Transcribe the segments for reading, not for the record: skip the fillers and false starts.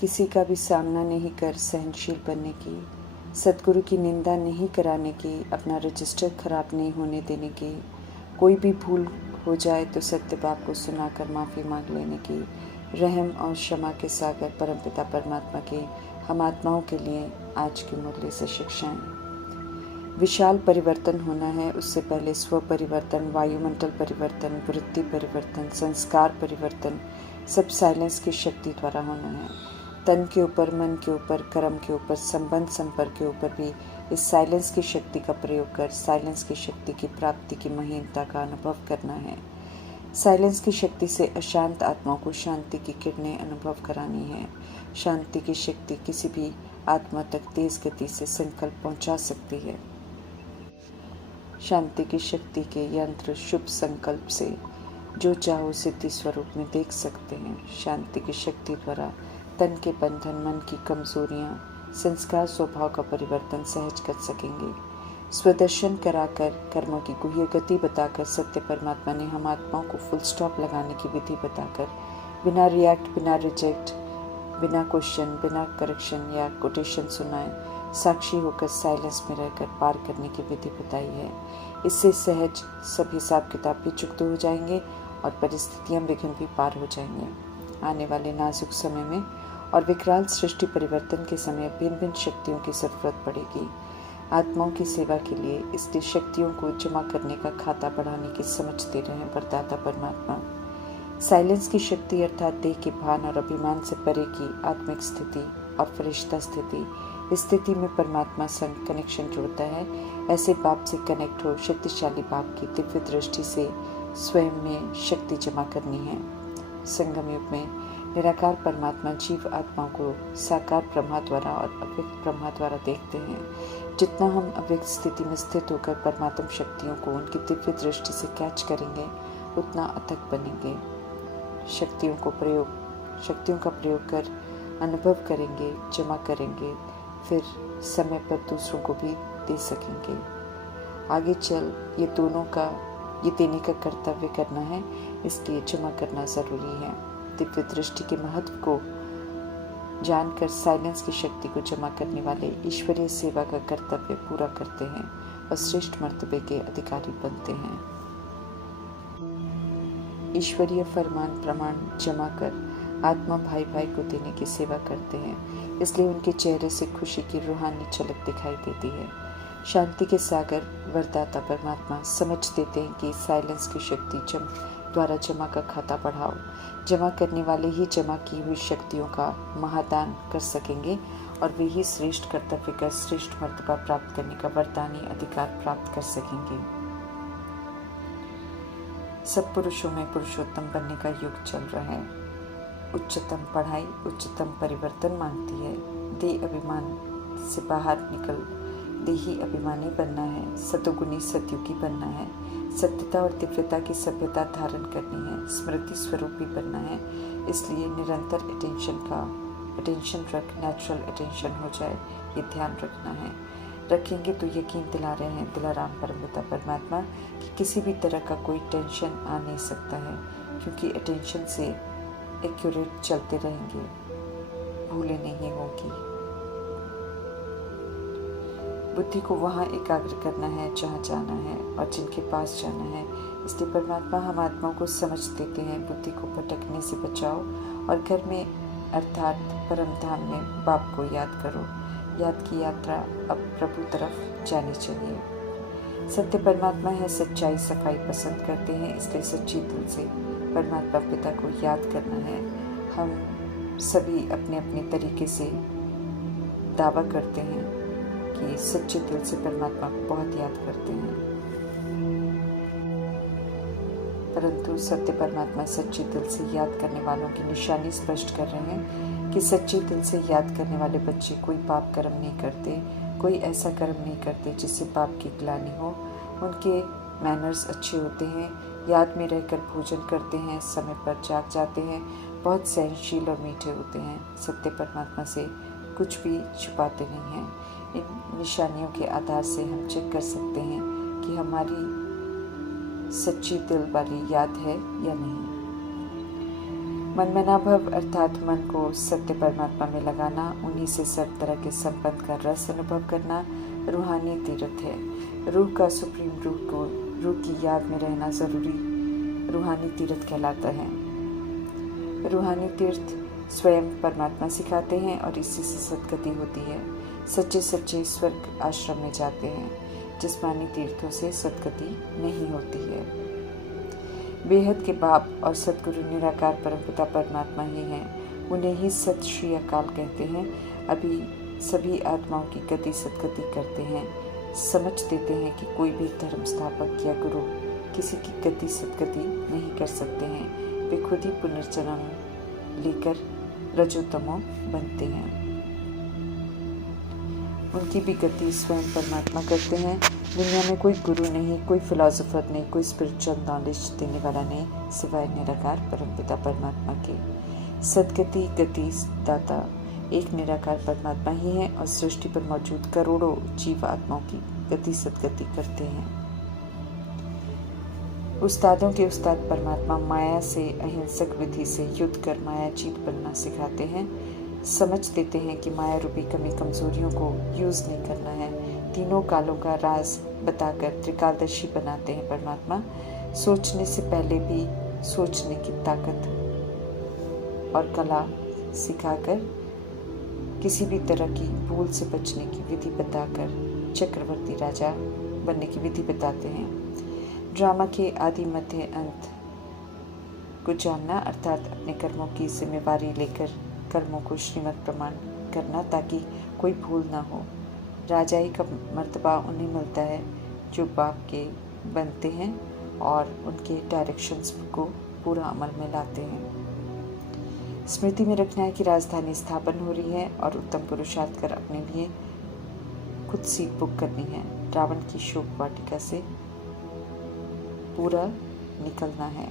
किसी का भी सामना नहीं कर सहनशील बनने की, सतगुरु की निंदा नहीं कराने की, अपना रजिस्टर खराब नहीं होने देने की, कोई भी भूल हो जाए तो सत्य बाप को सुनाकर माफ़ी मांग लेने की, रहम और क्षमा के सागर परमपिता परमात्मा के हम आत्माओं के लिए आज की मुरली से शिक्षाएं। विशाल परिवर्तन होना है, उससे पहले स्व परिवर्तन, वायुमंडल परिवर्तन, वृत्ति परिवर्तन, संस्कार परिवर्तन सब साइलेंस की शक्ति द्वारा होना है। तन के ऊपर, मन के ऊपर, कर्म के ऊपर, संबंध संपर्क के ऊपर भी इस साइलेंस की शक्ति का प्रयोग कर साइलेंस की शक्ति की प्राप्ति की महीनता का अनुभव करना है। साइलेंस की शक्ति से अशांत आत्माओं को शांति की किरणें अनुभव करानी है। शांति की शक्ति किसी भी आत्मा तक तेज गति से संकल्प पहुंचा सकती है। शांति की शक्ति के यंत्र शुभ संकल्प से जो चाहो सिद्धि स्वरूप में देख सकते हैं। शांति की शक्ति द्वारा तन के बंधन, मन की कमजोरियां, संस्कार स्वभाव का परिवर्तन सहज कर सकेंगे। स्वदर्शन कराकर, कर्मों की गुह्य गति बताकर सत्य परमात्मा ने हम आत्माओं को फुल स्टॉप लगाने की विधि बताकर बिना रिएक्ट, बिना रिजेक्ट, बिना क्वेश्चन, बिना करेक्शन या कोटेशन सुनाए साक्षी होकर साइलेंस में रहकर पार करने की विधि बताई है। इससे सहज सब हिसाब किताब भी चुकते हो जाएंगे और परिस्थितियां, विघ्न भी पार हो जाएंगे। आने वाले नाजुक समय में और विकराल सृष्टि परिवर्तन के समय भिन्न भिन्न शक्तियों की जरूरत पड़ेगी आत्माओं की सेवा के लिए। इसलिए शक्तियों को जमा करने का खाता बढ़ाने की समझ दे रहे हैं वरदाता परमात्मा। साइलेंस की शक्ति अर्थात देह के भान और अभिमान से परे की आत्मिक स्थिति और फरिश्ता स्थिति। इस स्थिति में परमात्मा संग कनेक्शन जोड़ता है। ऐसे बाप से कनेक्ट हो शक्तिशाली बाप की दिव्य दृष्टि से स्वयं में शक्ति जमा करनी है। संगम युग में निराकार परमात्मा जीव आत्माओं को साकार ब्रह्मा द्वारा और अव्यक्त ब्रह्मा द्वारा देखते हैं। जितना हम अव्यक्त स्थिति में स्थित होकर परमात्म शक्तियों को उनकी दिव्य दृष्टि से कैच करेंगे, उतना अथक बनेंगे। शक्तियों का प्रयोग कर अनुभव करेंगे, जमा करेंगे, फिर समय पर दूसरों को भी दे सकेंगे। आगे चल ये देने का कर्तव्य करना है, इसलिए जमा करना जरूरी है। दिव्य दृष्टि के महत्व को जानकर साइलेंस की शक्ति को जमा करने वाले ईश्वरीय सेवा का कर्तव्य पूरा करते हैं और श्रेष्ठ मर्तबे के अधिकारी बनते हैं। ईश्वरीय फरमान प्रमाण जमा कर आत्मा भाई भाई को देने की सेवा करते हैं, इसलिए उनके चेहरे से खुशी की रूहानी झलक दिखाई देती है। शांति के सागर वरदाता परमात्मा समझ देते हैं कि साइलेंस की शक्ति द्वारा जमा का खाता बढ़ाओ। जमा करने वाले ही जमा की हुई शक्तियों का महादान कर सकेंगे और वे ही श्रेष्ठ कर्तव्य का श्रेष्ठ मर्तबा प्राप्त करने का वरदानी अधिकार प्राप्त कर सकेंगे। सब पुरुषों में पुरुषोत्तम बनने का युग चल रहा है। उच्चतम पढ़ाई उच्चतम परिवर्तन मांगती है। देह अभिमान से बाहर निकल देही अभिमानी बनना है। सतोगुणी सतयुगी बनना है। सत्यता और दिव्यता की सभ्यता धारण करनी है। स्मृति स्वरूपी बनना है। इसलिए निरंतर अटेंशन रख, नेचुरल अटेंशन हो जाए, ये ध्यान रखना है। रखेंगे तो यकीन दिला रहे हैं दिलाराम परमपिता परमात्मा कि किसी भी तरह का कोई टेंशन आ नहीं सकता है, क्योंकि अटेंशन से एक्यूरेट चलते रहेंगे, भूलें नहीं होगी। बुद्धि को वहाँ एकाग्र करना है जहाँ जाना है और जिनके पास जाना है। इसलिए परमात्मा हम आत्माओं को समझ देते हैं, बुद्धि को भटकने से बचाओ और घर में अर्थात परम धाम में बाप को याद करो। याद की यात्रा अब प्रभु तरफ जानी चाहिए। सत्य परमात्मा है, सच्चाई सफाई पसंद करते हैं, इसलिए सच्ची दिल से परमात्मा पिता को याद करना है। हम सभी अपने अपने तरीके से दावा करते हैं कि सच्चे दिल से परमात्मा को बहुत याद करते हैं, परंतु सत्य परमात्मा सच्चे दिल से याद करने वालों की निशानी स्पष्ट कर रहे हैं कि सच्चे दिल से याद करने वाले बच्चे कोई पाप कर्म नहीं करते, कोई ऐसा कर्म नहीं करते जिससे पाप की ग्लानि हो। उनके मैनर्स अच्छे होते हैं, याद में रहकर भोजन करते हैं, समय पर जाग जाते हैं, बहुत सहनशील और मीठे होते हैं। सत्य परमात्मा से कुछ भी छुपाते नहीं हैं। इन निशानियों के आधार से हम चेक कर सकते हैं कि हमारी सच्ची दिल वाली याद है या नहीं। मनमनाभव अर्थात मन को सत्य परमात्मा में लगाना, उन्हीं से सब तरह के संबंध का रस अनुभव करना रूहानी तीर्थ है। रूह का सुप्रीम रूह की याद में रहना जरूरी रूहानी तीर्थ कहलाता है। रूहानी तीर्थ स्वयं परमात्मा सिखाते हैं और इसी से सद्गति होती है। सच्चे सच्चे स्वर्ग आश्रम में जाते हैं, जिस्मानी तीर्थों से सद्गति नहीं होती है। बेहद के बाप और सद्गुरु निराकार परमपिता परमात्मा ही हैं। उन्हें ही सत श्री अकाल कहते हैं। अभी सभी आत्माओं की गति सद्गति करते हैं। समझ देते हैं कि कोई भी धर्म स्थापक या गुरु किसी की गति सद्गति नहीं कर सकते हैं। वे खुद ही पुनर्जन्म लेकर रजोतमो बनते हैं। उनकी भी गति स्वयं परमात्मा करते हैं। दुनिया में कोई गुरु नहीं, कोई फिलोसोफर नहीं, कोई स्पिरिचुअल नॉलेज देने वाला नहीं, सिवाय निराकार परमपिता परमात्मा के। सद्गति गति दाता एक निराकार परमात्मा ही है और सृष्टि पर मौजूद करोड़ों जीव आत्माओं की गति सद्गति करते हैं। उस्तादों के उस्ताद परमात्मा माया से अहिंसक विधि से युद्ध कर माया जीत बनना सिखाते हैं। समझ देते हैं कि माया रूपी कमी कमजोरियों को यूज नहीं करना है। तीनों कालों का राज बताकर त्रिकालदर्शी बनाते हैं परमात्मा। सोचने से पहले भी सोचने की ताकत और कला सिखाकर किसी भी तरह की भूल से बचने की विधि बताकर चक्रवर्ती राजा बनने की विधि बताते हैं। ड्रामा के आदि मध्य अंत को जानना अर्थात अपने कर्मों की जिम्मेवारी लेकर कर्मों को श्रीमत प्रमाण करना ताकि कोई भूल ना हो। राजाई का मर्तबा उन्हें मिलता है जो बाप के बनते हैं और उनके डायरेक्शंस को पूरा अमल में लाते हैं। स्मृति में रखना है कि राजधानी स्थापन हो रही है और उत्तम पुरुषार्थ कर अपने लिए खुद सीट बुक करनी है। रावण की शोक वाटिका से पूरा निकलना है।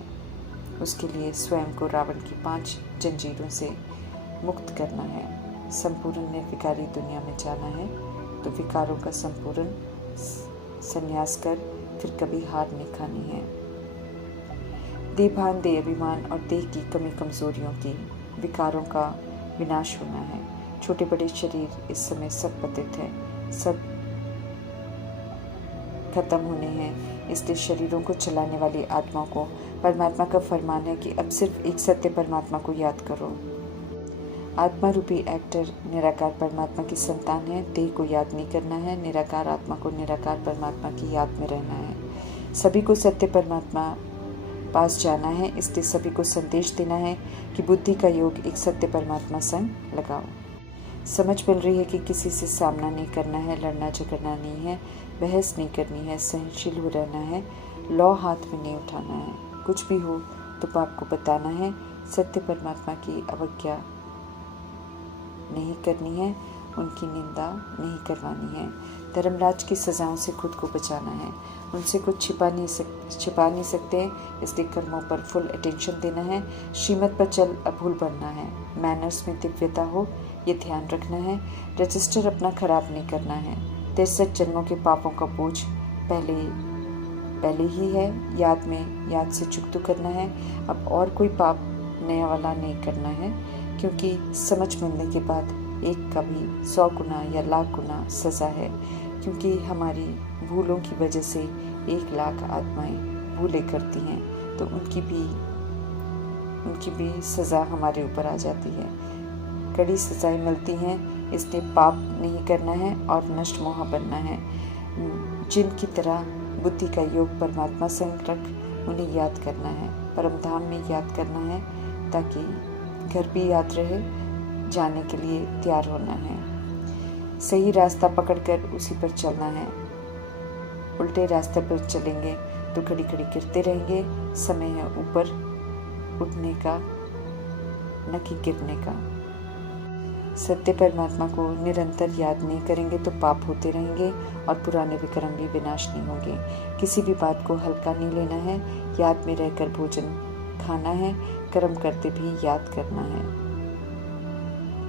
उसके लिए स्वयं को रावण की 5 जंजीरों से मुक्त करना है। संपूर्ण निर्विकारी दुनिया में जाना है तो विकारों का संपूर्ण संन्यास कर फिर कभी हार नहीं खानी है। देभान दे अभिमान और देह की कमी कमजोरियों की विकारों का विनाश होना है। छोटे बड़े शरीर इस समय सब पतित है, सब खत्म होने हैं। इसलिए शरीरों को चलाने वाली आत्माओं को परमात्मा का फरमान है कि अब सिर्फ एक सत्य परमात्मा को याद करो। आत्मा रूपी एक्टर निराकार परमात्मा की संतान है। देह को याद नहीं करना है, निराकार आत्मा को निराकार परमात्मा की याद में रहना है। सभी को सत्य परमात्मा पास जाना है। इसलिए सभी को संदेश देना है कि बुद्धि का योग एक सत्य परमात्मा संग लगाओ। समझ मिल रही है कि किसी से सामना नहीं करना है, लड़ना झगड़ना नहीं है, बहस नहीं करनी है, सहनशील हो रहना है, लौ हाथ में नहीं उठाना है। कुछ भी हो तो बाप को बताना है। सत्य परमात्मा की अवज्ञा नहीं करनी है, उनकी निंदा नहीं करवानी है। धर्मराज की सजाओं से खुद को बचाना है। उनसे कुछ छिपा नहीं सकते, इसलिए कर्मों पर फुल अटेंशन देना है। श्रीमत पर चल अभूल बनना है। मैनर्स में दिव्यता हो ये ध्यान रखना है। रजिस्टर अपना खराब नहीं करना है। 63 जन्मों के पापों का बोझ पहले ही है, याद से चुकता करना है। अब और कोई पाप नया वाला नहीं करना है, क्योंकि समझ मिलने के बाद एक का भी 100 गुना या लाख गुना सज़ा है। क्योंकि हमारी भूलों की वजह से 1 लाख आत्माएं भूलें करती हैं, तो उनकी भी सज़ा हमारे ऊपर आ जाती है। कड़ी सज़ाएं मिलती हैं, इसलिए पाप नहीं करना है और नष्ट मोह बनना है। जिनकी तरह बुद्धि का योग परमात्मा संग रख उन्हें याद करना है। परमधाम में याद करना है ताकि घर भी याद रहे, जाने के लिए तैयार होना है। सही रास्ता पकड़कर उसी पर चलना है। उल्टे रास्ते पर चलेंगे तो खड़ी खड़ी गिरते रहेंगे। समय है ऊपर उठने का, न कि गिरने का। सत्य परमात्मा को निरंतर याद नहीं करेंगे तो पाप होते रहेंगे और पुराने विक्रम भी विनाश नहीं होंगे। किसी भी बात को हल्का नहीं लेना है। याद में रहकर भोजन खाना है, कर्म करते भी याद करना है।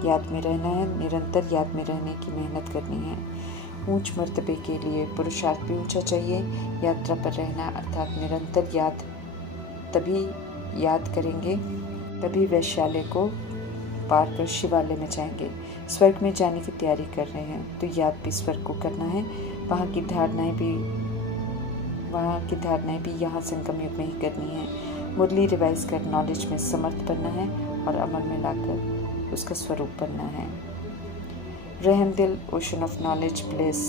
याद में रहना है, निरंतर याद में रहने की मेहनत करनी है। ऊंच मर्तबे के लिए पुरुषार्थ भी ऊंचा चाहिए। यात्रा पर रहना अर्थात निरंतर याद, तभी याद करेंगे तभी वैश्यालय को पार कर शिवालय में जाएंगे। स्वर्ग में जाने की तैयारी कर रहे हैं तो याद भी स्वर्ग को करना है। वहाँ की धारणाएं भी यहाँ संगम युग में ही करनी है। मुरली रिवाइज कर नॉलेज में समर्थ बनना है और अमल में लाकर उसका स्वरूप बनना है। रहम दिल, ocean of knowledge, bliss,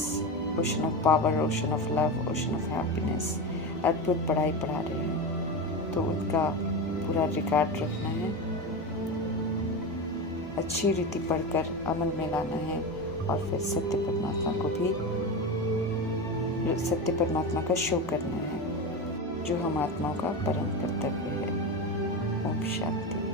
ocean of power, ocean of love, ocean of happiness अद्भुत पढ़ाई पढ़ा रहे हैं तो उनका पूरा रिकॉर्ड रखना है, अच्छी रीति पढ़कर अमल में लाना है और फिर सत्य परमात्मा का शो करना है जो हम आत्माओं का परम कर्तव्य है। ओम शांति।